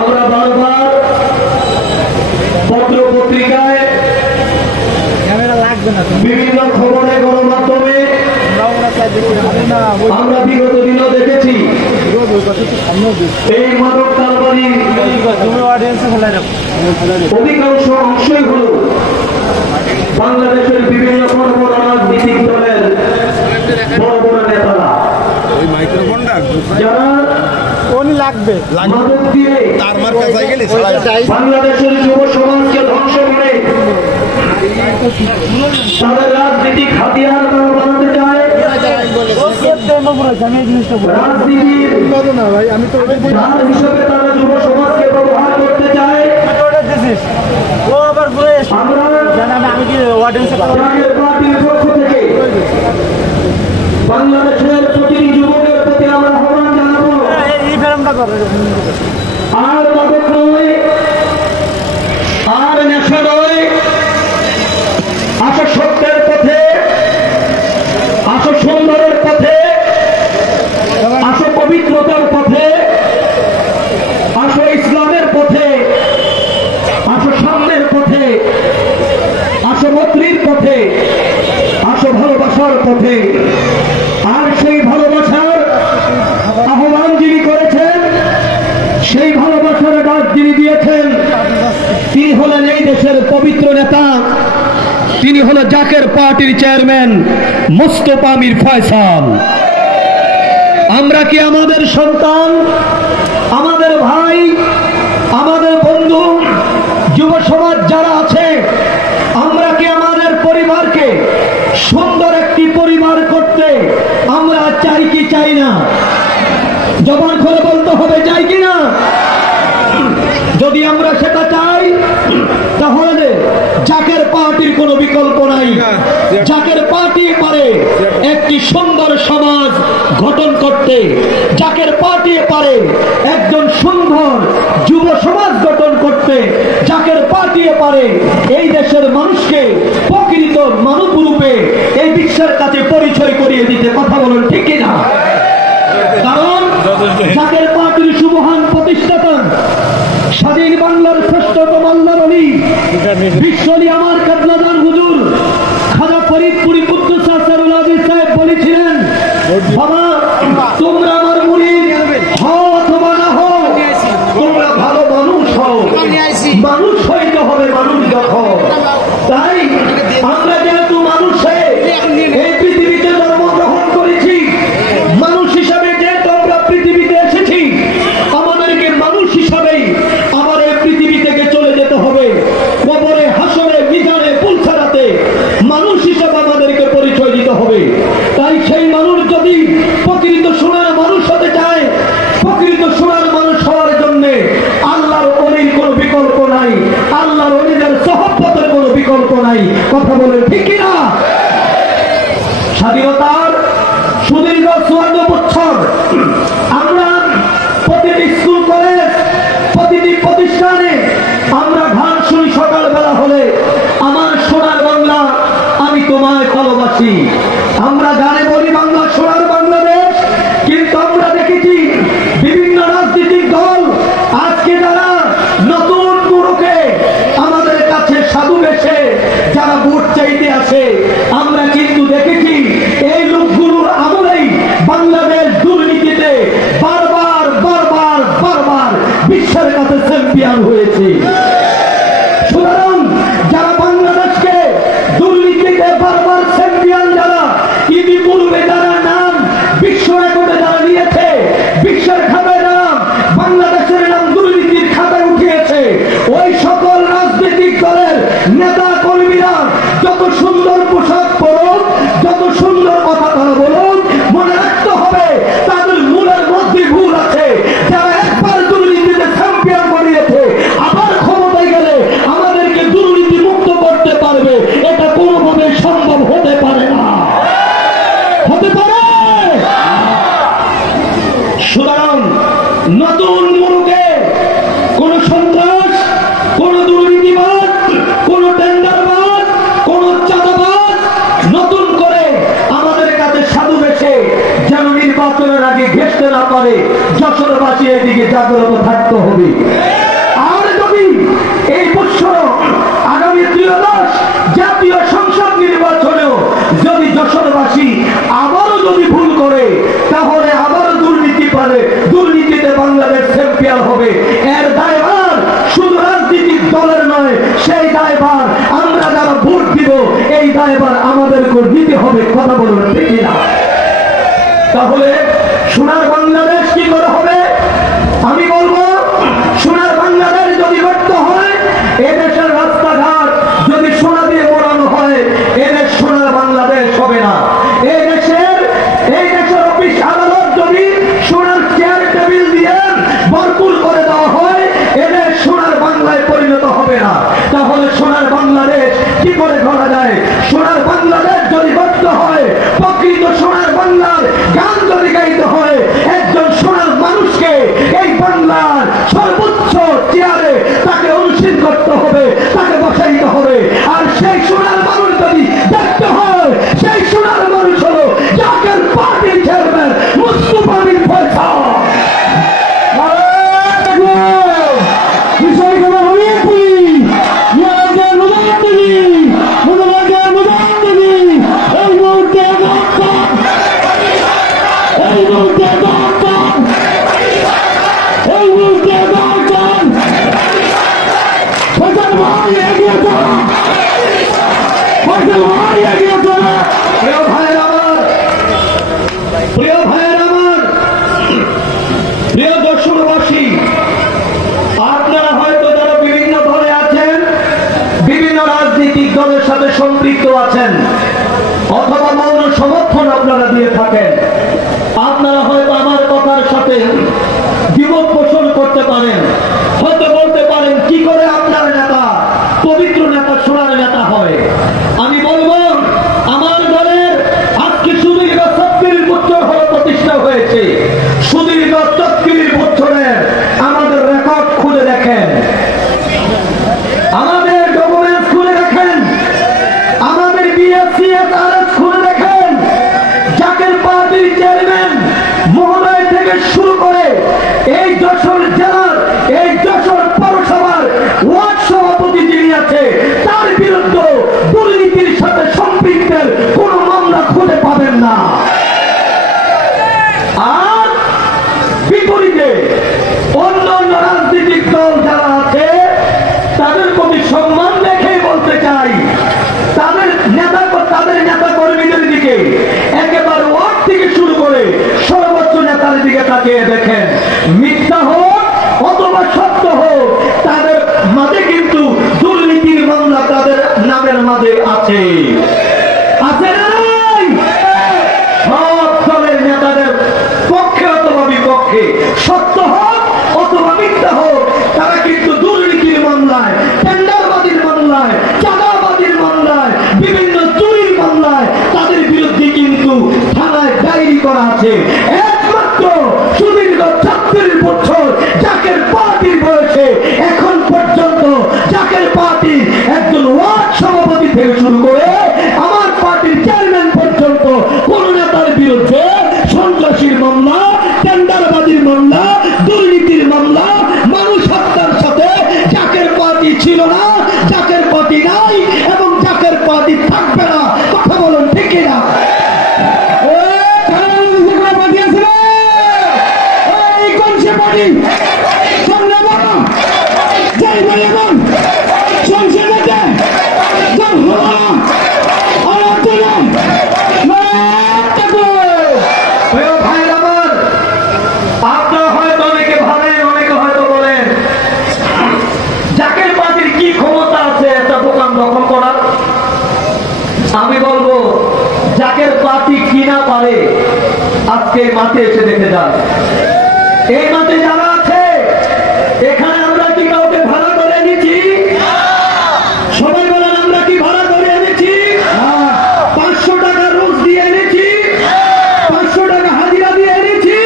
আমরা বারবার পত্র পত্রিকায় বিভিন্ন খবরে গণমাধ্যমে আমরা বিগত দিনও দেখেছি এই মাদক কারবারির অধিকাংশ অংশই হল বাংলাদেশের বিভিন্ন বড় বড় রাজনৈতিক দলের বড় বড় নেতারা, যারা মাদক দিয়ে বাংলাদেশের যুব সমাজকে ধ্বংস করে তাদের রাজনীতিক হাতিয়ার তারা বানাতে চায়। রাজনীতির হিসেবে তারা যুব সমাজকে ব্যবহার করতে চায়। আমরা পার্টির পক্ষ থেকে বাংলাদেশের প্রতিটি যুবকের প্রতি আমরা আহ্বান জানাবো, আর মাদক নয়, আর নেশা নয়, আসো সত্যের পথে, আসো সুন্দরের পথে, আসো পবিত্রতার পথে, আসো ইসলামের পথে, আসো সামনের পথে, আসো মৈত্রীর পথে, আসো ভালোবাসার পথে। আর সেই ভালোবাসার আহ্বান যিনি করেছেন, সেই ভালোবাসার ডাক যিনি দিয়েছেন, তিনি হলেন এই দেশের পবিত্র নেতা, তিনি হলেন জাকের পার্টির চেয়ারম্যান মোস্তফা মীর ফয়সাল। আমরা কি আমাদের সন্তান, আমাদের ভাই, আমাদের বন্ধু, যুব সমাজ যারা আছে, আমরা কি আমাদের পরিবারকে সুন্দর একটি পরিবার করতে আমরা চাই কি চাই না? জবান খুলে বলতে হবে, চাই কি না? যদি আমরা সেটা চাই তাহলে জাকের পার্টির কোনো বিকল্প নাই। জাকের পার্টি পারে একটি সুন্দর সমাজ গঠন করতে, জাকের পার্টি পারে একজন সুন্দর যুব সমাজ গঠন করতে, জাকের পার্টি পারে এই দেশের মানুষকে প্রকৃত মানব রূপে এই বিশ্বের কাছে পরিচয় করিয়ে দিতে। কথা বলেন ঠিক কিনা? কারণ জাকের পার্টির সুমহান প্রতিষ্ঠাতা, স্বাধীন বাংলার শ্রেষ্ঠতম আল্লাহর ওলি, বিশ্বলি আমার কাবলাদান হুজুর খাজা ফরিদপুরি কুদ্দুস আসরুল আজিজ সাহেব বলেছিলেন, বাবা তোমরা আমার মুরিদ হও অথবা না হও, তোমরা ভালো মানুষ হও, মানুষ হইতে হবে মানুষ যখন। তাই আমরা যেহেতু মানুষে এই পৃথিবীতে জন্মগ্রহণ করেছি, মানুষ হিসাবে যেহেতু আমরা পৃথিবীতে এসেছি, আমাদেরকে মানুষ হিসাবেই আবার এই পৃথিবী থেকে চলে যেতে হবে। কবরে, হাসরে, মিজানে, পুলসারাতে মানুষ হিসাবে আমাদেরকে পরিচয় দিতে হবে। তাই সেই মানুষ যদি প্রকৃত সোনার মানুষ হতে চায়, প্রকৃত সোনার মানুষ হওয়ার জন্য আল্লাহর ওলির কোনো বিকল্প নাই, আল্লাহর ওলিদের সহবতের কোনো বিকল্প নাই। কথা বলে ঠিক কিনা? স্বাধীনতার সুদীর্ঘ 54 বছর আমরা প্রতিটি স্কুল কলেজ, প্রতিটি প্রতিষ্ঠানে আমরা গান শুনি সকালবেলা হলে, আমার সোনার বাংলা আমি তোমায় ভালোবাসি। আমরা গানে বলি বাংলা সোনার বাংলাদেশ, কিন্তু আমরা দেখেছি বিভিন্ন রাজনৈতিক দল আজকে যারা নতুন পুরোকে আমাদের কাছে সাধু বেশে যারা ভোট চাইতে আসে, আমরা কিন্তু দেখেছি এই লোকগুলোর আমলেই বাংলাদেশ দুর্নীতিতে বারবার বারবার বারবার বিশ্বের কাছে চ্যাম্পিয়ন হয়েছে। সুতরাং যারা বাংলাদেশকে দুর্নীতিতে বারবার চ্যাম্পিয়ন, যারা ইতিপূর্বে যারা নাম বিশ্ব রেকর্ডে যারা নিয়েছে, বিশ্বের খাতায় নাম, বাংলাদেশের নাম দুর্নীতির খাতায় উঠিয়েছে, ওই সকল রাজনৈতিক দলের নেতা কর্মীরা যত সুন্দর পোশাক পরুন, যত সুন্দর কথা তারা বলুন, মনে রাখতে হবে তাদের মূলের মধ্যে ভুল আছে। যারা একবার দুর্নীতিতে চ্যাম্পিয়ন করিয়েছে, আবার ক্ষমতা যশোরবাসী এদিকে জাগ্রত থাকতে হবে। আর যদি এই বছর আগামী 13 জাতীয় সংসদ নির্বাচনেও যদি যশোরবাসী আবারও যদি ভুল করে, তাহলে আবারও দুর্নীতি পারে, দুর্নীতিতে বাংলাদেশ চ্যাম্পিয়ন হবে। এর দায়ভার শুধু রাজনৈতিক দলের নয়, সেই দায়ভার আমরা যারা ভোট দিব এই দায়ভার আমাদেরকে নিতে হবে। কথা বলুন ঠিক না? তাহলে সোনার বাংলাদেশ কি করে হবে? আমি বলবো, সোনার বাংলাদেশ যদি করতে হয়, এদেশের রাস্তাঘাট যদি সোনা দিয়ে মোড়ানো হয়, এদেশ সোনার বাংলাদেশ হবে না। এই দেশের অফিস আদালত যদি সোনার চেয়ার টেবিল দিয়ে ভরপুর করে দেওয়া হয়, এদেশ সোনার বাংলায় পরিণত হবে না। তাহলে সোনার বাংলাদেশ কি করে করা যায়? সোনার বাংলাদেশ যদি করতে হয়, প্রকৃত সোনার বাংলার গান যদি গাইতে হয়, একজন সোনার মানুষকে এই বাংলার সর্বোচ্চ চেয়ারে তাকে অনুশীলন করতে হবে, তাকে বসাইতে হবে। আর সেই সোনার মানুষ যদি দেখতে হয়, সেই সোনার মানুষ হলো জাকের পার্টির চেয়ারম্যান মুস্তফা বিন ফয়সাল। প্রিয় দর্শকবাসী, আপনারা হয়তো যারা বিভিন্ন দলে আছেন, বিভিন্ন রাজনৈতিক দলের সাথে সম্পৃক্ত আছেন, অথবা মৌন সমর্থন আপনারা দিয়ে থাকেন, আপনারা হয়তো আমার কথার সাথে দ্বিমত পোষণ করতে পারেন। হয়তো বলতে পারেন, কি করে আপনার নেতা, পবিত্র নেতা, সোনার নেতা হয়? আমি বলবো, আমার দলের আজকে সুদীর্ঘ 36 বছর হলো প্রতিষ্ঠা হয়েছে। সুদীর্ঘ 36 বছরের আমাদের রেকর্ড খুলে দেখেন, আমাদের ডকুমেন্টস খুলে দেখেন, আমাদের বিএসসিএস খুলে দেখেন। জাকের পার্টির চেয়ারম্যান মহোদয় থেকে শুরু করে এই যশোর জেলার, এই যশোর পৌরসভার ওয়ার্ড সভাপতি যিনি আছে, তার বিরুদ্ধে দুর্নীতির সাথে সম্পৃক্তের কোন মামলা খুঁজে পাবেন না। আর বিপরীতে অন্য অন্য রাজনৈতিক দল যারা আছে, তাদের প্রতি সম্মান দেখে বলতে চাই, তাদের নেতা কর্মীদের দিকে একেবারে ওয়ার্ড থেকে শুরু করে সর্বোচ্চ নেতার দিকে তাকিয়ে দেখেন। মিথ্যা হোক অথবা সত্য হোক, তাদের মাঝে কিন্তু দুর্নীতির মামলা তাদের নামের মাঝে আছে। আছে না নাই? সব দলের নেতাদের পক্ষে অথবা বিপক্ষে, সত্য হোক অথবা মিথ্যা হোক, তারা কিন্তু দুর্নীতির মামলায়, টেন্ডারবাজির মামলায়, চাঁদাবাজির মামলায়, বিভিন্ন চুরির মামলায় তাদের বিরুদ্ধে কিন্তু থানায় ডায়েরি করা আছে। একমাত্র সুদীর্ঘ 36 বছর জাকের পার্টির বয়সে এখন পর্যন্ত জাকের পার্টির একজন ওয়ার্ড সভাপতি থেকে শুরু করে আমার পার্টির চেয়ারম্যান পর্যন্ত কোন নেতার বিরুদ্ধে সন্ত্রাসীর মামলা, টেন্ডারবাজির মামলা, দুর্নীতির মামলা, মানুষ হত্যার সাথে জাকের পার্টি ছিল না, জাকের পার্টি নাই এবং জাকের পার্টি থাকবে না। কথা বলুন ঠিক না? আপনারা হয়তো অনেকে ভাবেন, অনেকে হয়তো বলেন, জাকের পার্টির কি ক্ষমতা আছে একটা দোকান দখল করার? আমি বলবো, জাকের পার্টি কিনা পারে আজকে মাঠে এসে দেখে যান। এই মাঠে যারা আছে, এখানে আমরা কি কাউকে ভাড়া করে এনেছি? সবাই বলেন, আমরা কি ভাড়া করে এনেছি? 500 টাকা রোজ দিয়ে এনেছি, 500 টাকা হাজিরা দিয়ে এনেছি।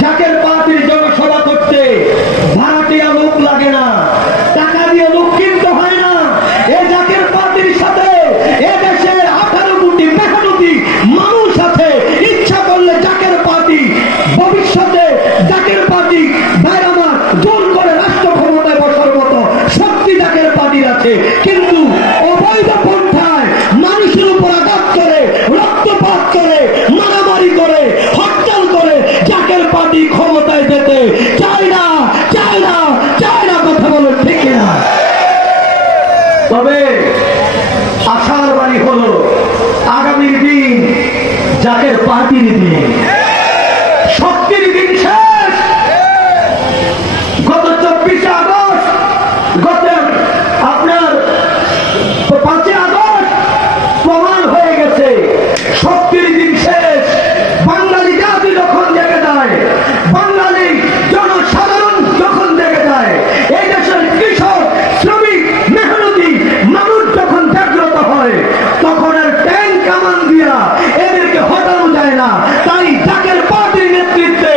জাকের পার্টির জনসভা করতে ভাড়াটিয়া লোক লাগে না, টাকা দিয়ে লোক কিনতে হয় না। এই জাকের পার্টির সাথে এদেশের 18 কোটি মেহনতি মানুষ আছে। ইচ্ছা করলে জাকের পার্টি ভবিষ্যতে আছে, কিন্তু অবৈধ পন্থায় মানুষের উপর আঘাত করে, রক্তপাত করে, মারামারি করে, হরতাল করে জাকের পার্টি ক্ষমতায় যেতে চায় না, চায় না, চায় না। কথা বলো ঠিক না? তবে আশার বাণী হলো আগামীর দিন জাকের পার্টির দিন, শক্তির দিন শেষ। গত 24 আগস্ট, গত আপনার 5 আগস্ট প্রমাণ হয়ে গেছে শক্তির দিন শেষ। বাঙালি জাতি যখন জেগে যায়, বাঙালি জনসাধারণ যখন জেগে যায়, এই দেশের কৃষক, শ্রমিক, মেহনতি মানুষ যখন জাগ্রত হয়, তখন আর ট্যাঙ্ক কামান দিয়া এদেরকে হটানো যায় না। তাই জাকের পার্টির নেতৃত্বে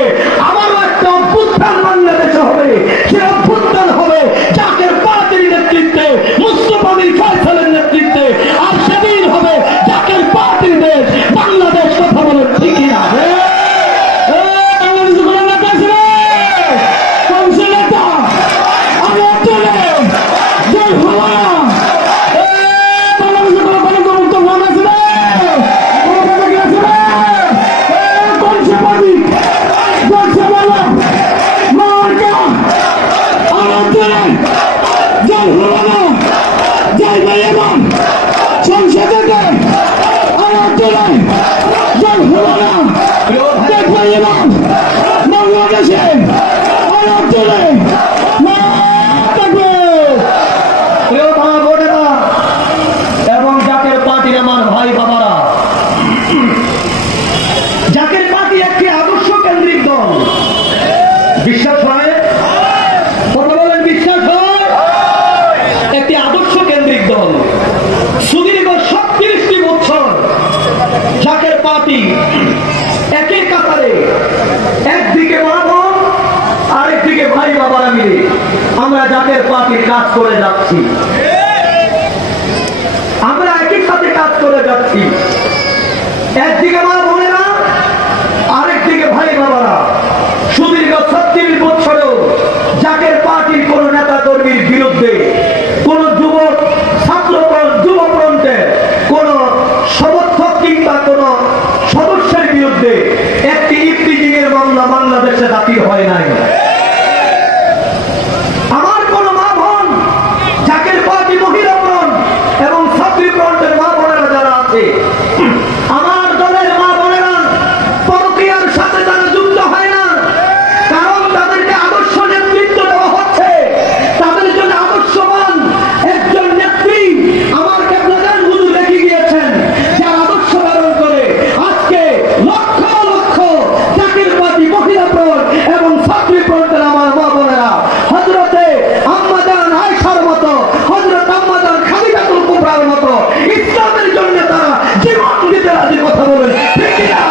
আবারও একটা অভ্যুত্থান বাংলাদেশে হবে। সে অভ্যুত্থান হবে জাকের পার্টির নেতৃত্বে, মুস্তফা মির ফয়সালের নেতৃত্বে। আর সেদিন হবে জাকের পার্টির দেশ বাংলাদেশ। কথা বলে ঠিকই না? এবং জাকের পার্টির আমার ভাই বাবারা, জাকের পার্টি একটি আদর্শ কেন্দ্রিক দল। বিশ্বাস হয়? কথা বলেন, বিশ্বাস হয়? একটি আদর্শ কেন্দ্রিক দল। সুদীর্ঘ 37টি বছর জাকের পার্টি একের কাতারে, একদিকে মা বোন, আরেকদিকে ভাই বাবারা মিলে আমরা জাকের পার্টির কাজ করে যাচ্ছি। আমরা একই সাথে কাজ করে যাচ্ছি। একদিকে মা বোনেরা, আরেকদিকে ভাই বাবারা। সুদীর্ঘ 36 বছরেও জাকের পার্টির কোন নেতা কর্মীর বিরুদ্ধে, কোন যুবক যুবফ্রন্টের কোন সমর্থক কিংবা কোন সদস্যের বিরুদ্ধে একটি ইফতিজিং এর মামলা বাংলাদেশে দাখিল হয় নাই। আমার কোন মা বোন, জাকের পার্টি মহিলা ফ্রন্ট এবং ছাত্রী ফ্রন্টের মা বোনেরা যারা আছে, আমার দলের মা বোনেরা পরকীয়ার সাথে তারা যুক্ত হয় না। কারণ তাদেরকে আদর্শ নেতৃত্ব দেওয়া হচ্ছে, তাদের জন্য আদর্শবান একজন নেত্রী আমার কেবলাদান হুজুর রেখে গিয়েছেন, যার আদর্শ ধারণ করে আজকে লক্ষ লক্ষ জাকের পার্টি মহিলা ফ্রন্ট এবং ছাত্রী ফ্রন্টের আমার মা বোনেরা হযরতে আম্মাজান আয়েশার মতো, হযরত আম্মাজান খাদিজাতুল কুবরার মতো ইসলামের জন্য তারা জীবন দিতে রাজি। কথা বলেন ঠিক না?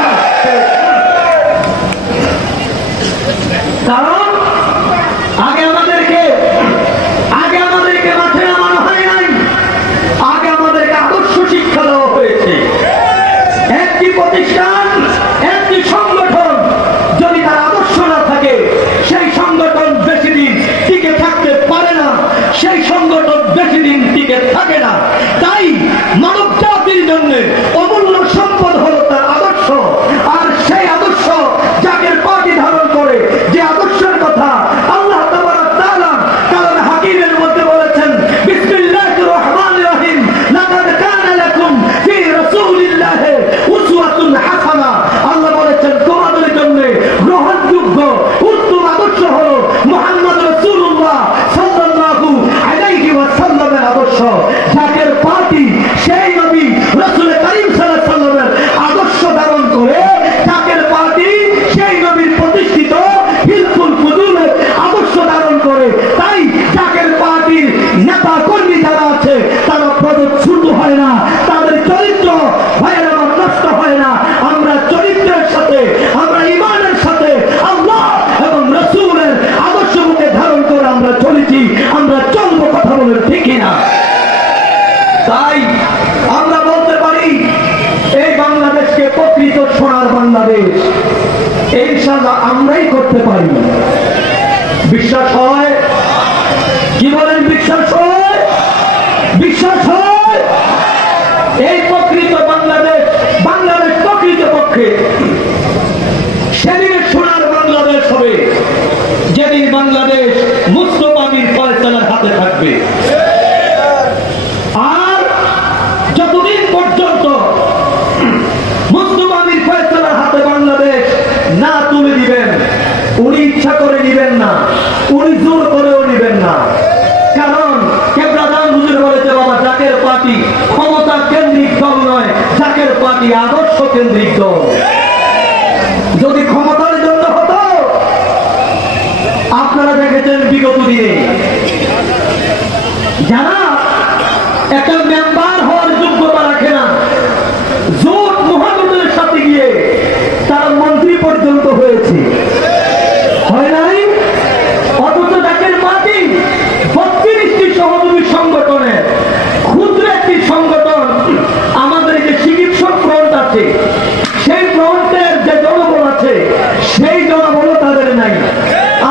কারণ আগে আমাদেরকে মাঠে নামানো হয় নাই, আগে আমাদেরকে আদর্শ শিক্ষা দেওয়া হয়েছে। একটি প্রতিষ্ঠান, একটি সংগঠন যদি তার আদর্শ না থাকে, সেই সংগঠন বেশি দিন টিকে থাকতে পারে না, সেই সংগঠন বেশি দিন টিকে থাকে না। তাই মানব জাতির জন্য অমূল্য সম্পদ হলো তার আদর্শ। আর সেই আদর্শ জাকের পার্টি ধারণ করে, যে আদর্শের কথা আল্লাহ তাবারক তাআলা কালামে হাকিমের মধ্যে বলেছেন, বিসমিল্লাহির রহমানির রহিম, লাকাদ কানা লাকুম ফি রাসূলিল্লাহি উসওয়াতুন হাসানা। আল্লাহ বলেছেন তোমাদের জন্য গ্রহণযোগ্য উত্তম আদর্শ হলো মুহাম্মদ রাসূলুল্লাহ সাল্লাল্লাহু আলাইহি ওয়াসাল্লামের আদর্শ। জাকের পার্টি সেই নবী রাসূল কারীম সাল্লাল্লাহু আলাইহি ওয়াসাল্লামের আদর্শ ধারণ করে, জাকের পার্টি সেই নবীর প্রতিষ্ঠিত হিলফুল ফুজুলের আদর্শ ধারণ করে। তাই জাকের পার্টির নেতা কর্মী যারা আছে তারা পদচ্যুত হয় না, তাদের চরিত্র ভাইয়েরা নষ্ট হয় না। আমরা চরিত্রের সাথে, আমরা ঈমানের সাথে আল্লাহ এবং রাসূলের আদর্শকে ধারণ করে আমরা চলেছি, আমরা চলবো। কথা বলেন ঠিক না? তাই আমরা বলতে পারি এই বাংলাদেশকে প্রকৃত সোনার বাংলাদেশ ইনশাআল্লাহ আমরাই করতে পারি। বিশ্বাস হয়? কি বলেন? বিশ্বাস হয়? বাংলাদেশ মুস্তফা আমির ফয়সালার হাতে থাকবে। আর যতদিন পর্যন্ত মুস্তফা আমির ফয়সালার হাতে বাংলাদেশ না তুলে দিবেন, উনি ইচ্ছা করে নিবেন না, উনি জোর করেও নিবেন না। কারণ কেবলাদান হুজুর বলেছে, বাবা জাকের পার্টি ক্ষমতা কেন্দ্রিক দল নয়, জাকের পার্টি আদর্শ কেন্দ্রিক দল। যদি ক্ষমতার জন্য হতো, আপনারা দেখেছেন বিগত দিনে যারা একটা মেম্বার হওয়ার যোগ্যতা রাখে না, জোট মহাজোটের সাথে গিয়ে তারা মন্ত্রী পর্যন্ত হয়েছে, হয় নাই? অথচ জাকের পার্টি 32টি সহযোগী সংগঠনের ক্ষুদ্র একটি সংগঠন। আমাদের যে চিকিৎসক ফ্রন্ট আছে, সেই ফ্রন্টের যে জনবল আছে, সেই জনবল তাদের নাই।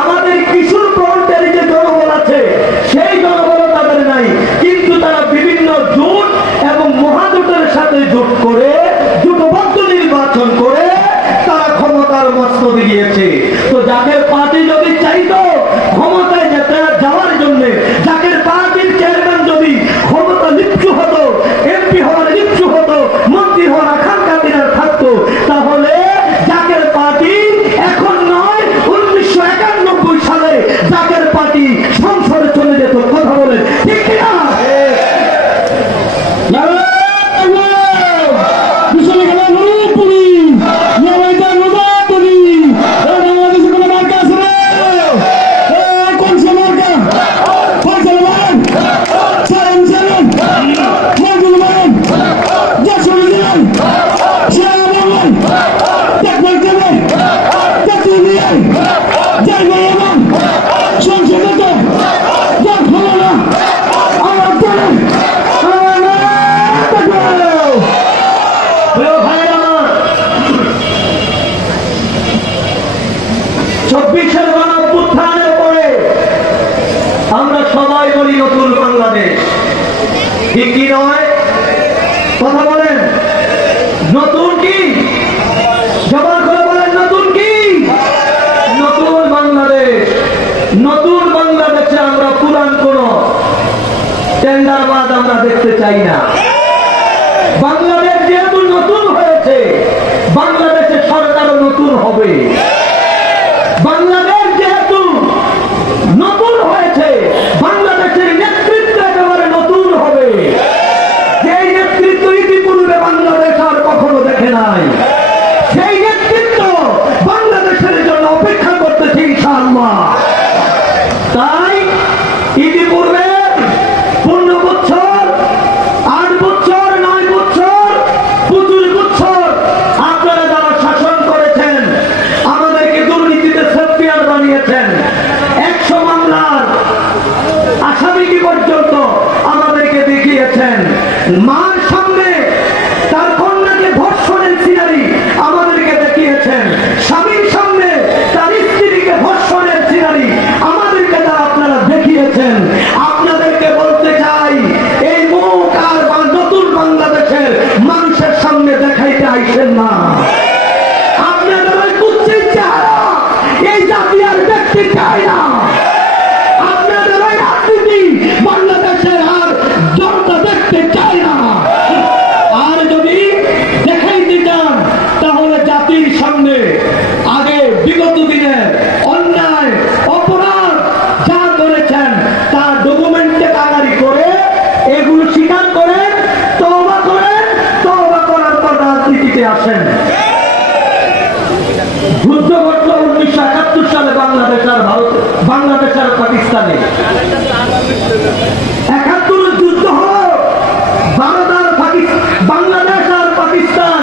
আমাদের কিশোর ফ্রন্টের যে জনবল আছে, সেই জনবল তাদের নাই। কিন্তু তারা বিভিন্ন জোট এবং মহাজোটের সাথে জোট করে জোটবদ্ধ নির্বাচন করে তারা ক্ষমতার মসনদে গিয়েছে। তো জাকের পার্টি যদি চাইতো ক্ষমতায় যাওয়ার জন্য, জাকের পার্টির চেয়ারম্যান যদি ক্ষমতা লিপ্ত হতো, এমপি হওয়ার লিপ্ত হতো, মন্ত্রী হওয়ার আকাঙ্ক্ষা থাকতো, তাহলে জাকের পার্টি এখন নয়, 1991 সালে জাকের পার্টি সংসদে চলে যেত। কথা বলে ঠিক কিনা? আমরা সবাই বলি নতুন বাংলাদেশ, ঠিক কি নয়? কথা বলেন, নতুন কি? জবান করে বলেন, নতুন কি? নতুন বাংলাদেশ। নতুন বাংলাদেশে আমরা পুরান কোন টেন্ডারবাদ আমরা দেখতে চাই না। বাংলাদেশ যেহেতু নতুন হয়েছে, বাংলাদেশের সরকারও নতুন হবে। বাংলাদেশ যেহেতু নতুন হয়েছে, বাংলাদেশের নেতৃত্ব একেবারে নতুন হবে। যে নেতৃত্ব ইতিপূর্বে বাংলাদেশ আর কখনো দেখে নাই, সেই নেতৃত্ব বাংলাদেশের জন্য অপেক্ষা করতেছে ইনশাআল্লাহ। তাই ইতিপূর্বে 15 বছর, 8 বছর, 9 বছর, 25 বছর আপনারা যারা শাসন করেছেন, আমাদেরকে দুর্নীতিতে চ্যাম্পিয়ন বানিয়েছেন। 100 মামলার আসামি পর্যন্ত আমাদেরকে দেখিয়েছেন। মার সামনে তার কন্যাকে ধর্ষণের সিনারি আমাদেরকে দেখিয়েছেন। স্বামীর সামনে তার স্ত্রীকে ধর্ষণের সিনারি আমাদেরকে আপনারা দেখিয়েছেন। আপনাদেরকে বলতে চাই, এই মুখ আর নতুন বাংলাদেশের মানুষের সামনে দেখাইতে আইছেন না। আপনাদের ওই কুৎসিত চেহারা এই জাতি আর দেখতে চায় না। আপনাদের ওই রাজনীতি বাংলাদেশের আর জনতা দেখতে চায় না। আর যদি দেখাইতে চান, তাহলে জাতির সামনে আগে বিগত দিনের অন্যায় অপরাধ যা করেছেন তার ডকুমেন্টে তাগারি করে এগুলো স্বীকার করেন, তওবা করেন, তওবা করার পর রাজনীতিতে আসেন। যুদ্ধ ঘটল 1971 সালে বাংলাদেশ আর ভারত, বাংলাদেশ আর পাকিস্তানে। 71 যুদ্ধ হল ভারত আর বাংলাদেশ আর পাকিস্তান।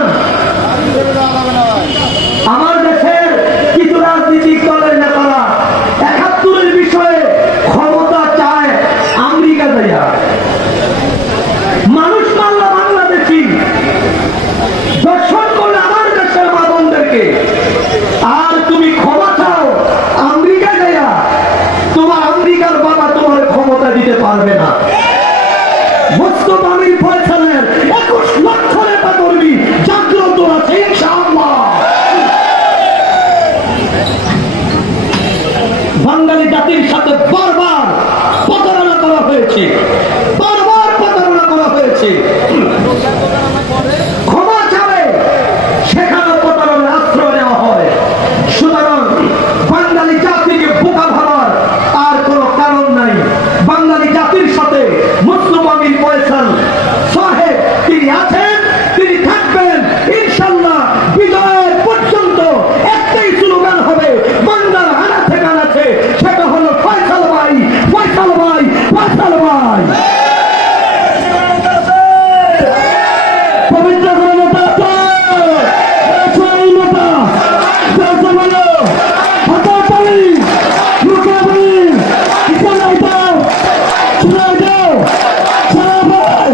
আমার দেশের কিছু রাজনৈতিক দলের নেতারা 71 বিষয়ে ক্ষমতা চায় আমেরিকা দেয়া। মানুষ মারল বাংলাদেশি, দর্শন করলে আমার দেশের মা বোনদেরকে, আর তুমি ক্ষমা চাও আমেরিকা দেয়া। তোমার আমেরিকার বাবা তোমার ক্ষমতা দিতে পারবে না। মুস্তফা আমির ফয়সালের 21 লক্ষ নেতা কর্মী জাগ্রত আছে ইনশাআল্লাহ। বাঙালি জাতির শোনায় দাও সারা ভাই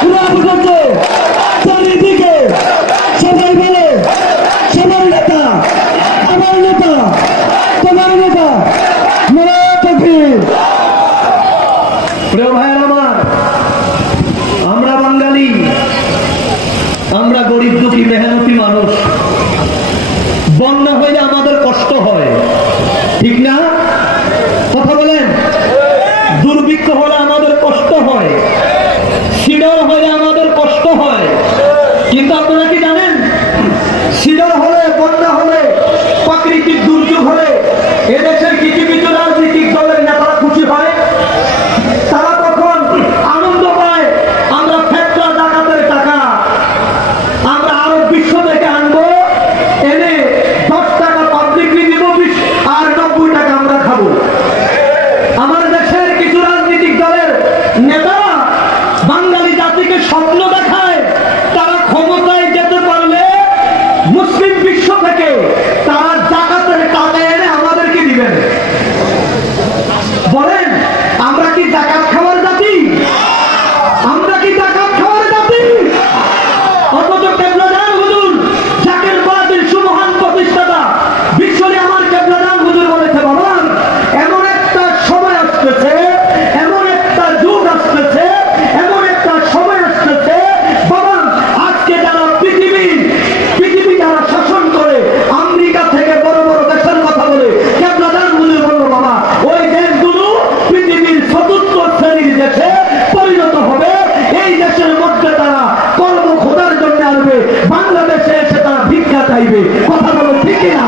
পুরা পর্যন্ত চারিদিকে সবাই বলে সবার নেতা আমার নেতা তোমার নেতা মোরা তকবীর। প্রিয় ভাইয়ের আমার, আমরা বাঙালি, আমরা গরিব দুঃখী মেহনতি মানুষ। বন্যা হইলে আমাদের কষ্ট হয়, ঠিক না? কথা বলেন। দুর্ভিক্ষ হলে আমাদের কষ্ট হয়, শীতল হলে আমাদের কষ্ট হয়। কিন্তু আপনারা কি জানেন, শীতল হলে, বন্যা হলে, প্রাকৃতিক দুর্যোগ হলে এদেশের কিছু কিছু রাজনৈতিক দলের নেতারা খুশি হয়। তারা তখন আনন্দ পায়, আমরা ফেতরা ডাকাতের টাকা আমরা আরো বিশ্ব থেকে আনবো, এনে 10 টাকা পাবলিকলি দিব আর 90 টাকা আমরা খাবো। আমার দেশের কিছু রাজনৈতিক দলের নেতারা বাঙালি জাতিকে স্বপ্ন দেখায়, তারা ক্ষমতায় যেতে পারলে মুসলিম বিশ্ব থেকে তারা জাকাতের টাকা এনে আমাদেরকে দিবেন। বলেন, আমরা কি জাকাত খাওয়ার জাতি? আমরা কি জাকাত খাওয়ার জাতি? অথচ কেবলাদান হুজুর, জাকের বাতিল সুমহান প্রতিষ্ঠাতা বিশ্বরে আমার কেবলাদান হুজুর বলেছে, বাবা এমন একটা সময় আসতেছে, এমন একটা যুগ আসতেছে, এমন একটা সময় আসতেছে বাবা, আজকে যারা পৃথিবী যারা শাসন করে, আমেরিকা থেকে বড় বড় দেশের কথা বলে, কেবলাদান হুজুর বলল বাবা ওই দেশগুলো পৃথিবীর চতুর্থ শ্রেণীর দেশে পরিণত হবে। এই দেশের মধ্যে তারা কর্ম খোঁজার জন্য আসবে, বাংলাদেশে এসে তারা ভিক্ষা চাইবে। কথা বলো ঠিক না?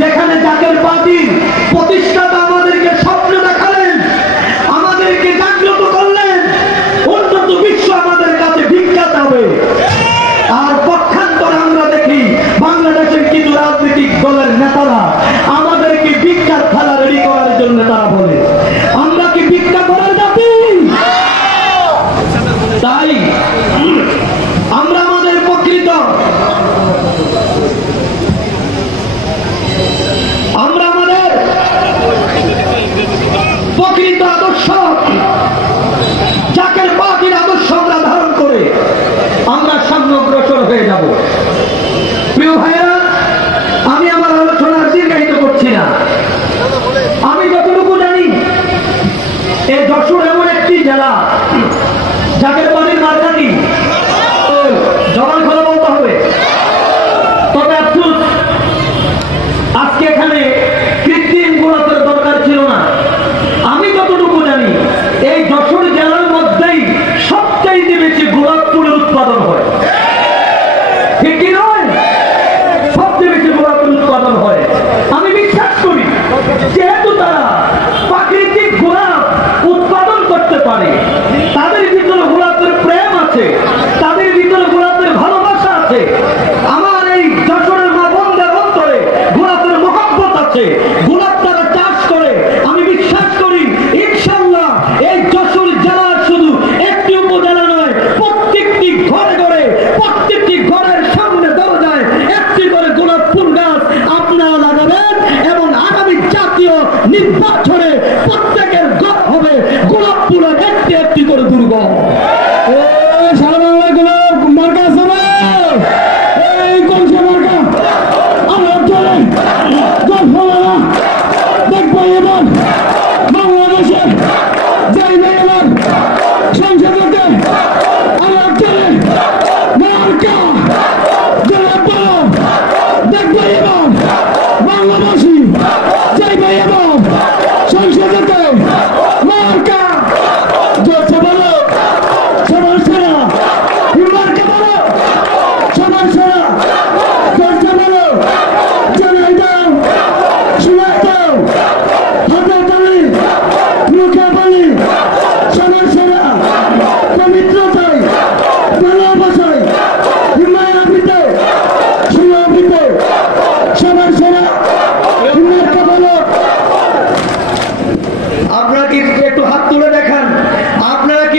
যেখানে জাকের বাতিল প্রতিষ্ঠাতা আমাদেরকে স্বপ্ন দেখালেন, আমাদেরকে জাগ্রত করলেন, উন্নত বিশ্ব আমাদের কাছে ভিক্ষা চাবে। আর পক্ষান্তরে আমরা দেখি বাংলাদেশের কিছু রাজনৈতিক দলের নেতারা আমাদেরকে ভিক্ষার থালা রেডি করার জন্য তারা বলে, আমরা কি ভিক্ষা করার জাতি? তাই আমরা আমাদের প্রকৃত আদর্শ, জাকের বাতিল আদর্শ আমরা ধারণ করে আমরা সামনে অগ্রসর হয়ে যাব। প্রিয় ভাইরা, আমি আমার আলোচনা দীর্ঘায়িত করছি না। আমি যতটুকু জানি, এই যশোর এমন একটি জেলা, জাকের বাতিল মার্কা কি জবান খোলা বলতে হবে। তবে আফসোস, আজকে এখানে কৃত্রিম গোলাপের দরকার ছিল না। আমি যতটুকু জানি, এই যশোর জেলার মধ্যেই সবচাইতে বেশি গোলাপ ফুলের উৎপাদন হয়, ঠিক কি নয়? সবচেয়ে বেশি গোলাপ ফুল উৎপাদন হয়। আমি বিশ্বাস করি, যেহেতু তারা প্রাকৃতিক গোলাপ উৎপাদন করতে পারে, তাদের ভিতরে গোলাপের প্রেম আছে, তাদের ভিতরে গোলাপের ভালোবাসা আছে। আমার এই যশোরের মা বোনদের অন্তরে গোলাপের মহব্বত আছে, গোলাপ তারা চাষ করে। আমি বিশ্বাস করি ইনশাআল্লাহ এই যশোর জেলার শুধু একটি উপজেলা নয়, প্রত্যেকটি ঘরে ঘরে, প্রত্যেকটি ঘরের সামনে দরজায় একটি করে গোলাপ ফুল গাছ আপনারা লাগাবেন, এবং আগামী জাতীয় নির্বাচনে প্রত্যেকের ঘর হবে গোলাপ ফুলের একটি একটি করে দুর্গ। সারা বাংলায় গোলাপ মার্কা আছে না? এই কোন সে মার্কা? আমরা চলেন গল্পনা দেখবো এবার বাংলাদেশে যাইবে এবার সংসদে। আমরা চলেন মার্কা গোলাপ দেখবো এবার বাংলাদেশি যাইবে এবার সংসদে মার্কা। জোরছে বলো সবার সেরা, মার্কা বলো সবার সেরা, জোরছে বলো, জানাই দাও, শোনাই দাও, হাতে তালি, মুখে বলি, সবার সেরা, পবিত্রতায়, ভালোবাসায়, হিমায়াবিতে, সুনাবিতে, সবার সেরা, মার্কা বলো। আপনারা কি একটু হাত তুলে দেখান, আপনারা কি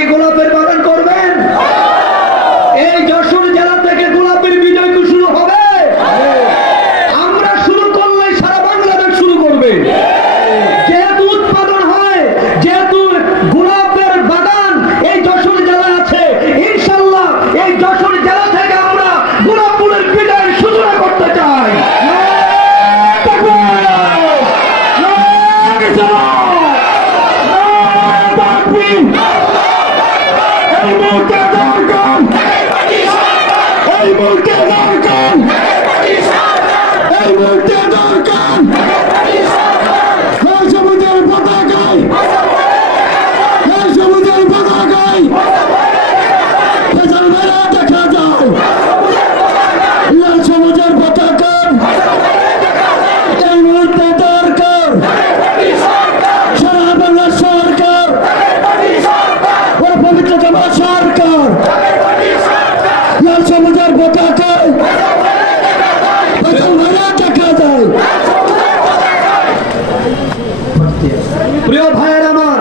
প্রিয় ভাইয়ের আমার,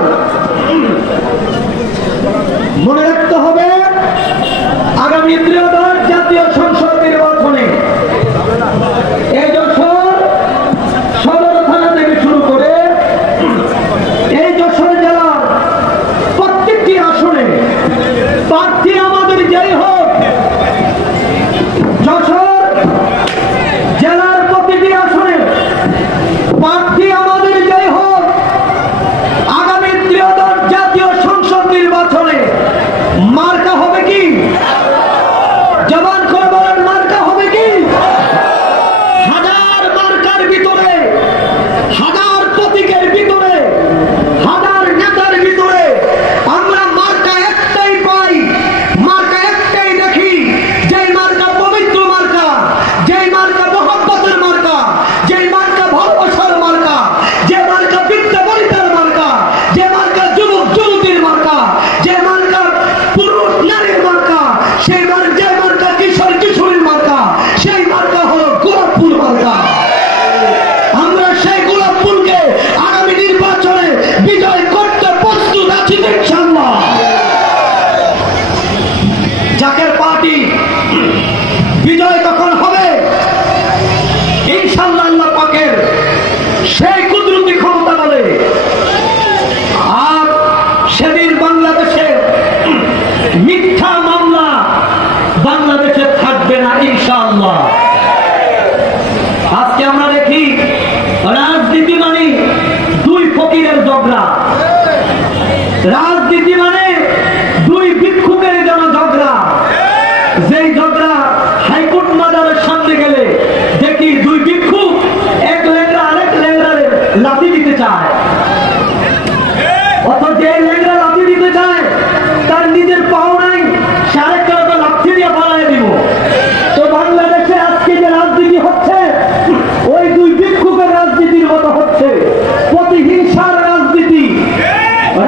মনে রাখতে হবে আগামী ত্রয়োদশ জাতীয় সংসদ নির্বাচনে এই যশোর সদর থানা থেকে শুরু করে এই যশোর জেলার প্রত্যেকটি আসনে প্রার্থী আমাদের যেই হোক, যশোর জেলার প্রতিটি আসনে প্রার্থী আমাদের যেই হোক, আগামী ত্রয়োদশ জাতীয় সংসদ নির্বাচনে মার্কা হবে কি? জবান করে বলেন, মার্কা হবে কি? হাজার মার্কার ভিতরে, হাজার প্রতীকের ভিতরে, হাজার নেতার ভিতরে আমরা মার্কা একটাই পাই, মার্কা একটাই দেখি, যেই মার্কা পবিত্র মার্কা, যেই মার্কা মহব্বতের মার্কা, যেই মার্কা ভালোবাসার মার্কা, যে মার্কা বিদ্যাবনিতার মার্কা, যে মার্কা যুবক যুবতীর মার্কা, যে মার্কা পুরুষ নারীর মার্কা, সেই যে মার্কা কিশোর কিশোরীর মার্কা, সেই মার্কা হলো গোলাপ ফুল মার্কা। আমরা সেই গোলাপ ফুলকে আগামী নির্বাচনে বিজয় করতে প্রস্তুত আছি ইনশাআল্লাহ। জাকের পার্টি বিজয় তখন হবে ইনশাআল্লাহ আল্লাহ পাকের সেই কুদরতি ক্ষমতা বলে। আর সেদিন বাংলাদেশে মিথ্যা মামলা বাংলাদেশে থাকবে না ইনশাআল্লাহ। আজকে আমরা দেখি রাজনীতি মানে দুই ফকিরের ঝগড়া, রাজনীতি মানে দুই ভিক্ষুকের যেন ঝগড়া। যেই ঝগড়া হাইকোর্ট মাদারের সামনে গেলে দেখি দুই ভিক্ষুক এক লেংরা আরেক লেংরারে লাথি দিতে চায়, অথচ যে লেংরা লাথি দিতে চায় তার নিজের পাও নাই, সে আরেকটা লাথি দিয়ে পালাই দিব। তো বাংলাদেশে আজকে যে রাজনীতি হচ্ছে ওই দুই ভিক্ষুকের রাজনীতির মতো হচ্ছে, প্রতিহিংসার রাজনীতি।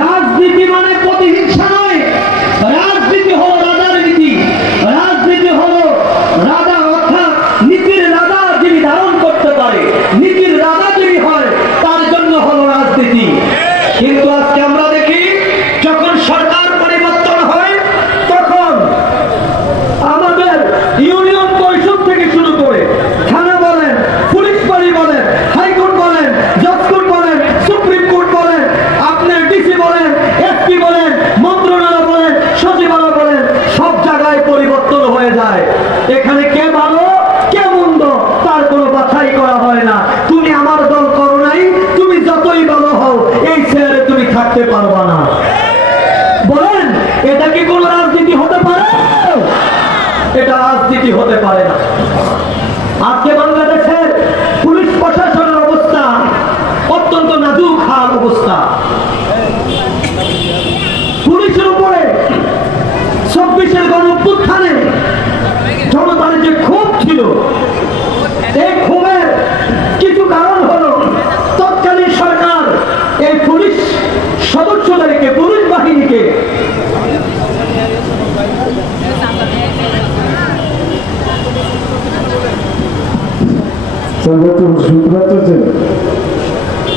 রাজনীতি মানে প্রতিহিংসা নয়, রাজনীতি হলো রাজার নীতি, রাজনীতি হলো রাজা অর্থাৎ নীতির রাজা যিনি ধারণ করতে পারে, নীতির রাজা যিনি হয় তার জন্য হলো রাজনীতি। কিন্তু আজকে আমরা দেখি যখন সরকার পরিবর্তন হয় তখন আমাদের ইউনিয়ন পরিষদ থেকে শুরু করে থানা বলেন, পুলিশ বাড়ি বলেন, হাইকোর্ট বলেন, জজ কোর্ট বলেন, সুপ্রিম কোর্ট বলেন, আপনার ডিসি বলেন, এসপি বলেন, মন্ত্রণালয় বলেন, সচিবালয় বলেন, সব জায়গায় পরিবর্তন হয়ে যায়। এখানে কে ভালো কে মন্দ তার কোনো বাছাই করা হয় না। তুমি আমার দল করো নাই, তুমি যতই ভালো হও এই চেয়ারে তুমি থাকতে পারবা না। বলেন এটা কি কোন রাজনীতি হতে পারে? এটা রাজনীতি হতে পারে না। আজকে বাংলাদেশের পুলিশ প্রশাসনের অবস্থা অত্যন্ত নাজুক হাল অবস্থা। পুলিশের উপরে ২৪-এর গণঅভ্যুত্থানে জনতার যে ক্ষোভ ছিল, এই ক্ষোভের কিছু কারণ হলো তৎকালীন সরকার এই পুলিশ সদস্যদেরকে, পুলিশ বাহিনীকে শুনতে পাচ্ছেন?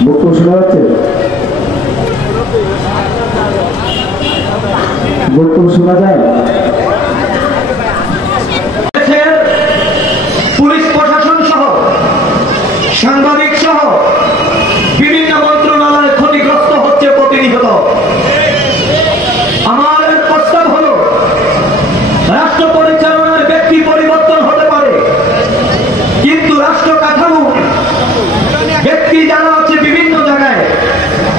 বক্তব্য শোনা যাচ্ছে? বক্তব্য শোনা যায়? পুলিশ প্রশাসন সহ সাংবাদিক সহ বিভিন্ন মন্ত্রণালয় ক্ষতিগ্রস্ত হচ্ছে প্রতিনিয়ত। আমার প্রস্তাব হলো রাষ্ট্র পরিচালনার ব্যক্তি পরিবর্তন হতে পারে, কিন্তু রাষ্ট্র কাঠামো ব্যক্তি যারা আছে বিভিন্ন জায়গায়,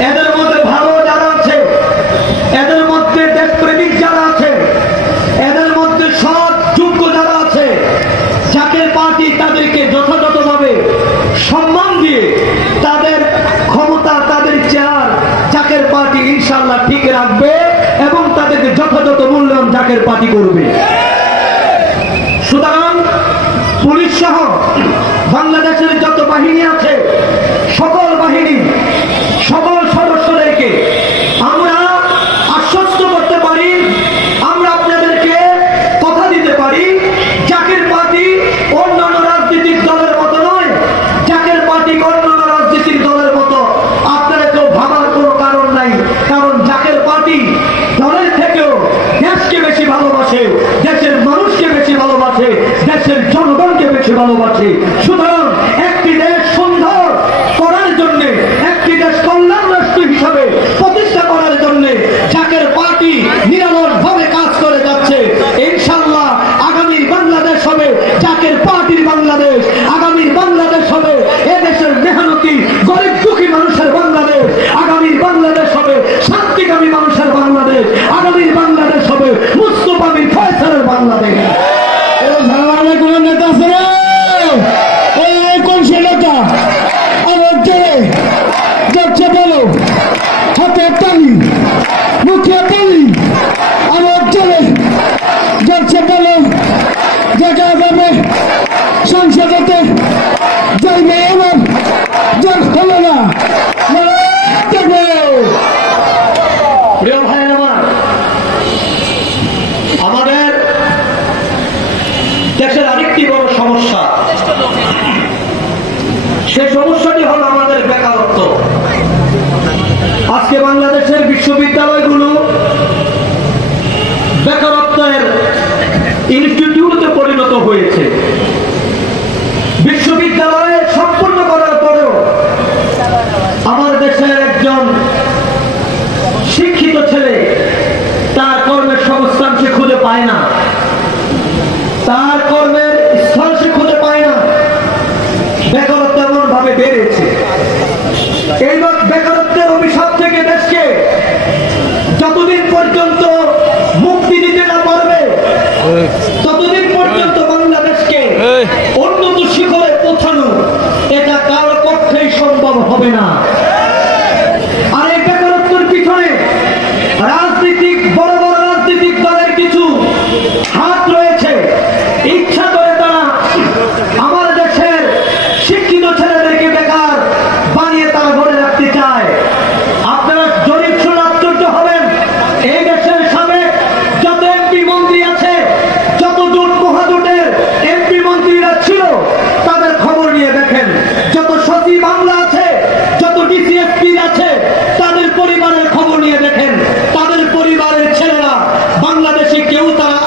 এদের মধ্যে ভালো যারা আছে, এদের মধ্যে দেশপ্রেমিক যারা আছে, এদের মধ্যে সৎ যোগ্য যারা আছে, জাকের পার্টি তাদেরকে যথাযথভাবে সম্মান দিয়ে তাদের ক্ষমতা, তাদের চেয়ার জাকের পার্টি ইনশাআল্লাহ ঠিক রাখবে এবং তাদেরকে যথাযথ মূল্যায়ন জাকের পার্টি করবে। সুতরাং পুলিশ সহ বাংলাদেশের যত বাহিনী আছে সকল বাহিনী, সকল সদস্যদেরকে আমরা আশ্বস্ত করতে পারি, আমরা আপনাদেরকে কথা দিতে পারি, জাকের পার্টি অন্যান্য রাজনৈতিক দলের মতো নয়, জাকের পার্টি অন্যান্য রাজনৈতিক দলের মতো আপনারা কেউ ভাবার কোনো দেশকে ভালোবাসে। সুতরাং একটি দেশ সুন্দর করার জন্য, একটি দেশ কল্যাণ রাষ্ট্র হিসাবে প্রতিষ্ঠা করার জন্য জাকের পার্টি নিরলসভাবে কাজ করে যাচ্ছে। ইনশাআল্লাহ আগামীর বাংলাদেশ হবে জাকের পার্টির বাংলাদেশ। আগামীর বাংলাদেশ হবে এদেশের মেহনতি গরিব দুঃখী মানুষের বাংলাদেশ। আগামীর বাংলাদেশ হবে শান্তিকামী মানুষের বাংলাদেশ। আগামীর বাংলাদেশ হবে মুস্তফা বিন ফয়সালের বাংলাদেশ। কোন নেতা আছে রে? কোন সে নেতা? আমার জেলে যাচ্ছে বলো, হাতে তালি, মুখে তালি। আমার জেলে যাচ্ছে বলো, দেখা যাবে সংসদেতে যাইবে এবার যার হলো না। প্রিয় ভাই আমার, আমাদের দেশের আরেকটি বড় সমস্যা, সেই সমস্যাটি হল আমাদের বেকারত্ব। আজকে বাংলাদেশের বিশ্ববিদ্যালয়গুলো বেকারত্বের ইনস্টিটিউটে পরিণত হয়েছে। বিশ্ববিদ্যালয়ে সম্পূর্ণ করার পরেও আমার দেশের একজন শিক্ষিত ছেলে তার কর্মের সংস্থান সে খুঁজে পায় না, তার কর্মের স্থল সে খুঁজে পায় না। বেকারত্ব এমন ভাবে বেড়েছে। এই বেকারত্বের অভিশাপ থেকে দেশকে যতদিন পর্যন্ত মুক্তি দিতে না পারবে, ততদিন পর্যন্ত বাংলাদেশকে উন্নত শিখরে পৌঁছানো এটা কারো পক্ষেই সম্ভব হবে না। আর এই বেকারত্বের পিছনে রাজনীতিক বড় বড় রাজনৈতিক দলের কিছু হাত রয়েছে। ইচ্ছা করে তারা আমার দেশের শিক্ষিত ছেলেদেরকে বেকার বানিয়ে তারা ধরে রাখতে চায়। আপনারা জরিপ শুনে আশ্চর্য হবেন, এই দেশের সাবেক যত এমপি মন্ত্রী আছে, যত জোট মহাজোটের এমপি মন্ত্রীরা ছিল, তাদের খবর নিয়ে দেখেন। যত সচিব বাংলা আছে, যত ডিসিএসপি আছে, তাদের পরিবারের খবর নিয়ে দেখেন। তাদের পরিবারের ছেলেরা বাংলাদেশে কেউ তারা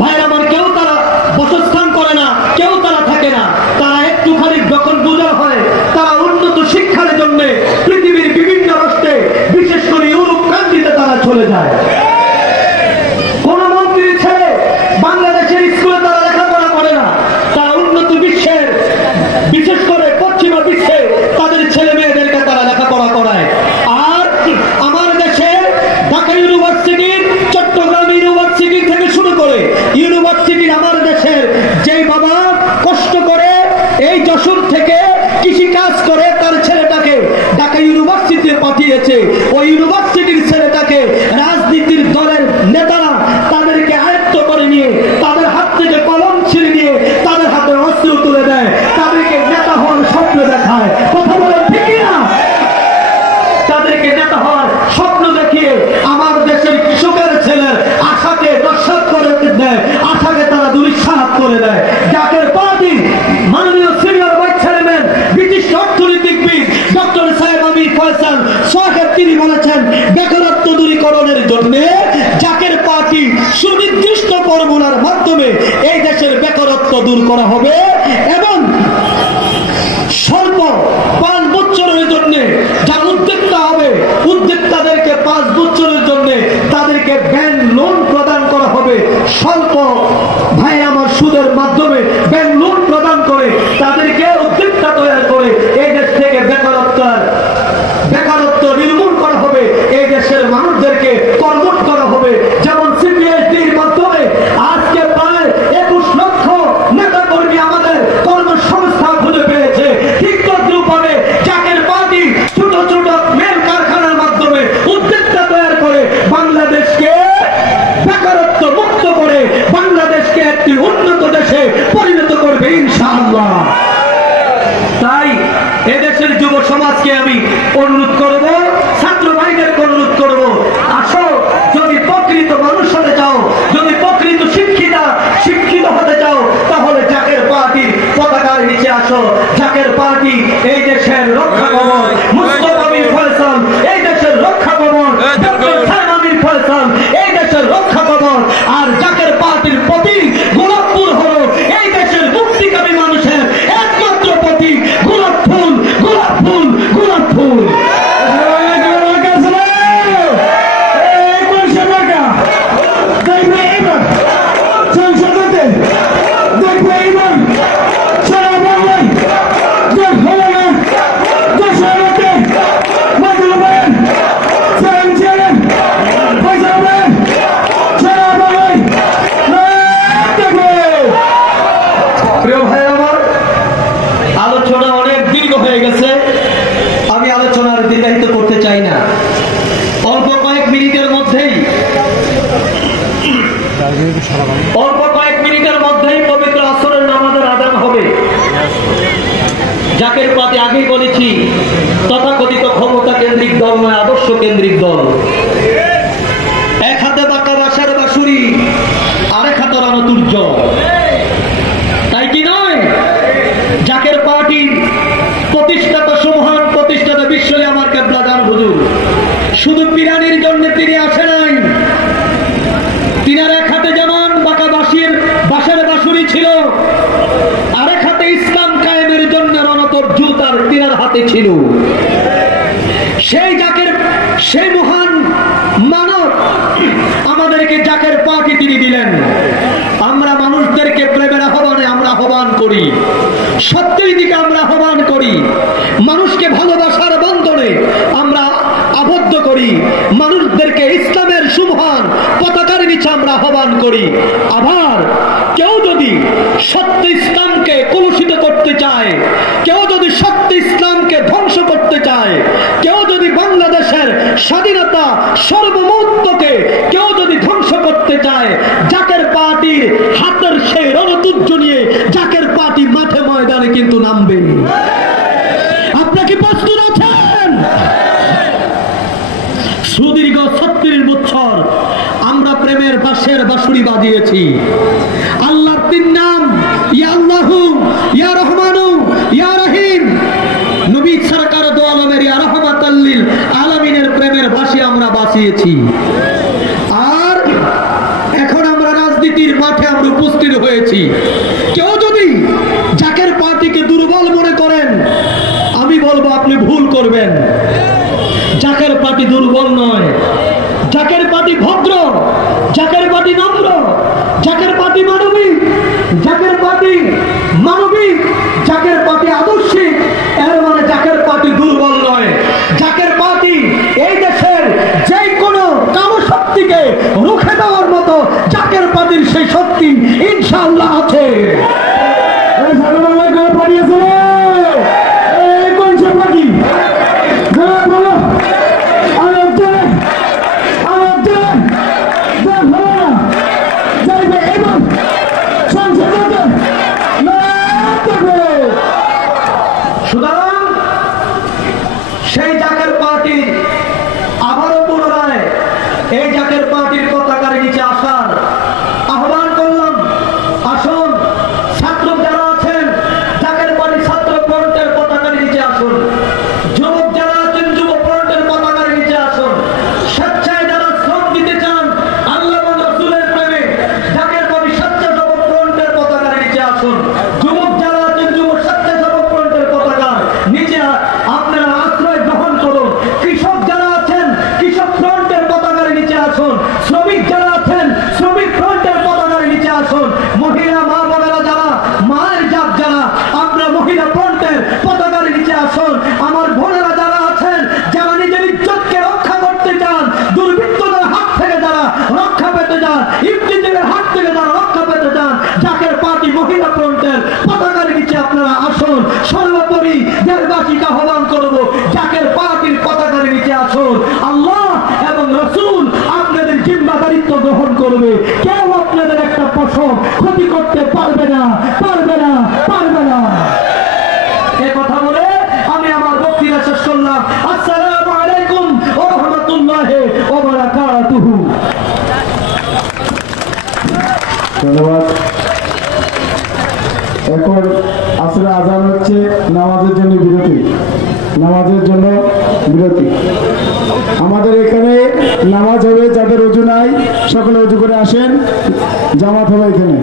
ভাইয়ের আমার কেউ তারা বসস্থান করে না, কেউ তারা থাকে না। তারা একটুখানি যখন বোঝা হয় তারা উন্নত শিক্ষার জন্য পৃথিবীর বিভিন্ন রাষ্ট্রে, বিশেষ করে ইউরোপ কান্ট্রিতে তারা চলে যায়। কোন মন্ত্রীর ছেলে বাংলাদেশের স্কুলে তারা লেখাপড়া করে না, তারা উন্নত বিশ্বের, বিশেষ করে পশ্চিমা বিশ্বে তাদের ছেলে মেয়েদেরকে তারা লেখাপড়া করায়। আর আমার দেশে ঢাকা ইউনিভার্সিটি, চট্টগ্রাম ইউনিভার্সিটি থেকে শুরু করে ইউনিভার্সিটির আমার দেশের যেই বাবা কষ্ট করে এই যশোর থেকে কৃষি কাজ করে তার ছেলেটাকে ঢাকা ইউনিভার্সিটিতে পাঠিয়েছে, ওই ইউনিভার্সিটির ছেলেটাকে রাজনীতির দলের নেতারা তাদেরকে আয়ত্ত করে নিয়ে তাদের হাত থেকে কলম ছিঁড়ে নিয়ে তাদের হাতে অস্ত্র তুলে দেয়, তাদেরকে নেতা হওয়ার স্বপ্ন দেখায়। কথা বলে ঠিক না? তাদেরকে নেতা হওয়ার স্বপ্ন দেখিয়ে আমার দেশের কৃষকের ছেলের আশাকে দর্শক করে দেয়, আশাকে তারা দুরিশ্বাস করে দেয়। জাকের পার্টি মাননীয় সিনিয়র ভাইস চেয়ারম্যান বিশিষ্ট অর্থনীতিবিদ ডক্টর সাহেব আমির ফয়সাল সাহেব তিনি বলেছেন, বেকারত্ব দূরীকরণের জন্য জাকের পার্টি সুনির্দিষ্ট ফর্মুলার মাধ্যমে এই দেশের বেকারত্ব দূর করা হবে এবং স্বল্প 5 বছরের জন্য যারা উদ্যোক্তা হবে, উদ্যোক্তাদেরকে 5 বছরের জন্য তাদেরকে ব্যাংক লোন প্রদান করা হবে। স্বল্প ভাই আমার সুদের মাধ্যমে ব্যাংক লোন প্রদান করে তাদেরকে উদ্যোক্তা তৈরি করে এই দেশ থেকে বেকারত্ব নির্মূল করা হবে। এই দেশের মানুষদেরকে কর্মঠ করা হবে। যেমন সিপিএসডির মাধ্যমে আজকে প্রায় 21 লক্ষ নেতা কর্মী আমাদের কর্মসংস্থান খুঁজে পেয়েছে। ঠিক তদ্রুপভাবে জাকের পার্টি ছোট ছোট মেল কারখানার মাধ্যমে উদ্যোক্তা তৈরি করে বাংলাদেশকে বেকারত্ব মুক্ত করে বাংলাদেশকে একটি উন্নত দেশে পরিণত করবে ইনশাআল্লাহ। বলছি তথাকথিত ক্ষমতা কেন্দ্রিক দল নয়, আদর্শ কেন্দ্রিক দল। এক হাতে বাঁকা বাঁশার বাঁশুরি, আরেক হাতে রণতুর্য, তাই কি নয়? জাকের পার্টির প্রতিষ্ঠাতা সুমহান প্রতিষ্ঠাতা বিশ্বলে আমার কেবলা গান হুজুর শুধু পিরানির জন্য তিনি আসে নাই। তিনার এক হাতে যেমন বাঁকা বাঁশের বাঁশুরি ছিল, আরেক হাতে ইসলাম কায়েমের জন্য রণতর্জু তার তিনার হাতে ছিল। সেই মহান মানব আমাদেরকে জাকের পার্টি তিনি দিলেন। আমরা মানুষদেরকে প্রেমের আহ্বানে আমরা আহ্বান করি, সত্যের দিকে আমরা আহ্বান করি, মানুষকে ভালোবাসার বন্ধনে আমরা আবদ্ধ করি, মানুষদেরকে ইসলামের সুমহান পতাকার নিচে আমরা আহ্বান করি। আবার কেউ যদি সত্য ইসলামকে কলুষিত করতে চায়, কেউ যদি সত্য ইসলামকে ধ্বংস করতে চায়, কেউ যদি বাংলাদেশের স্বাধীনতা সর্বমুহূর্তকে কেউ যদি ধ্বংস করতে চায়, জাকের পার্টির হাতের সেই রণতুর্য নিয়ে জাকের পার্টি মাঠে ময়দানে কিন্তু নামবে। আপনারা কি প্রস্তুত আছেন? সুদীর্ঘ 36 বছর আমরা প্রেমের বাঁশের বাঁশুরি বাজিয়েছি। আল্লাহর 3 নাম, ইয়া আল্লাহু, ইয়া রহমানু, ইয়া রহিম। নবী সরকার দো আলমের ইয়া রাহমাতাল লিল আলামিনের প্রেমের বাঁশি আমরা বাজিয়েছি। আর এখন আমরা রাজনীতির মাঠে আমরা উপস্থিত হয়েছি। কেউ যদি জাকের পার্টিকে দুর্বল মনে করেন, আমি বলবো আপনি ভুল করবেন। জাকের পার্টি দুর্বল নয়, জাকের পার্টি ভদ্র, জাকের পার্টি নম্র, জাকের পার্টি মানবিক, জাকের পার্টি মানবিক, জাকের পার্টি আদর্শিক। এর মানে জাকের পার্টি দুর্বল নয়। জাকের পার্টি এই দেশের যে কোনো কামশক্তিকে রুখে দেওয়ার মতো জাকের পার্টির সেই শক্তি ইনশাআল্লাহ আছে। সুতরাং সেই জাকের পার্টি আবারও পুনরায় এই জাকের পার্টির পতাকার নিচে আসার আহ্বান করলাম। আসুন, ছাত্র যারা আছেন জাকের পার্টি ছাত্র ফ্রন্টের পতাকার নিচে আসুন, যুবক যারা আছেন যুব ফ্রন্টের পতাকার নিচে আসুন, স্বেচ্ছায় যারা শ্রম দিতে চান আল্লাহ এবং রাসূলের প্রেমে জাকের পার্টি স্বেচ্ছাসেবক ফ্রন্টের পতাকার নিচে আসুন। যুবক যারা আছেন যুব স্বেচ্ছাসেবক ফ্রন্টের পতাকার নিচে আপনারা আশ্রয় গ্রহণ করুন। কৃষক যারা আছেন কৃষক ফ্রন্টের পতাকার নিচে আসুন। শ্রমিক যারা আছেন শ্রমিক ফ্রন্টের পতাকার নিচে আসুন। মহিলা মা বোনেরা যারা মায়ের জাত যারা আমরা মহিলা ফ্রন্টের পতাকার নিচে আসুন। আমার বোনেরা যারা আছেন যারা নিজের ইজ্জতকে রক্ষা করতে চান, দুর্বৃত্তদের হাত থেকে যারা রক্ষা পেতে চান, ইফতিজিলের হাত থেকে যারা রক্ষা পেতে চান, জাকের পার্টি মহিলা ফ্রন্টের পতাকার নিচে আপনারা আসুন। সর্বোপরি দেশবাসীকে আহ্বান করব, জাকের পার্টির পতাকার নিচে আসুন। আল্লাহ এবং রাসূল আপনাদের জিম্মাদারিত্ব গ্রহণ করবে। কেউ আপনাদের একটা পশম ক্ষতি করতে পারবে না, পারবে না, পারবে না। এ কথা বলে আমি আমার বক্তৃতা শেষ করলাম। আসসালামু আলাইকুম ওয়া রাহমাতুল্লাহি ওয়া বারাকাতুহু। ধন্যবাদ। এখন আসলে আজান হচ্ছে, নামাজের জন্য বিরতি, নামাজের জন্য বিরতি। আমাদের এখানে নামাজ হবে, যাদের অজু নাই সকলে অজু করে আসেন, জামাত হবে এখানে।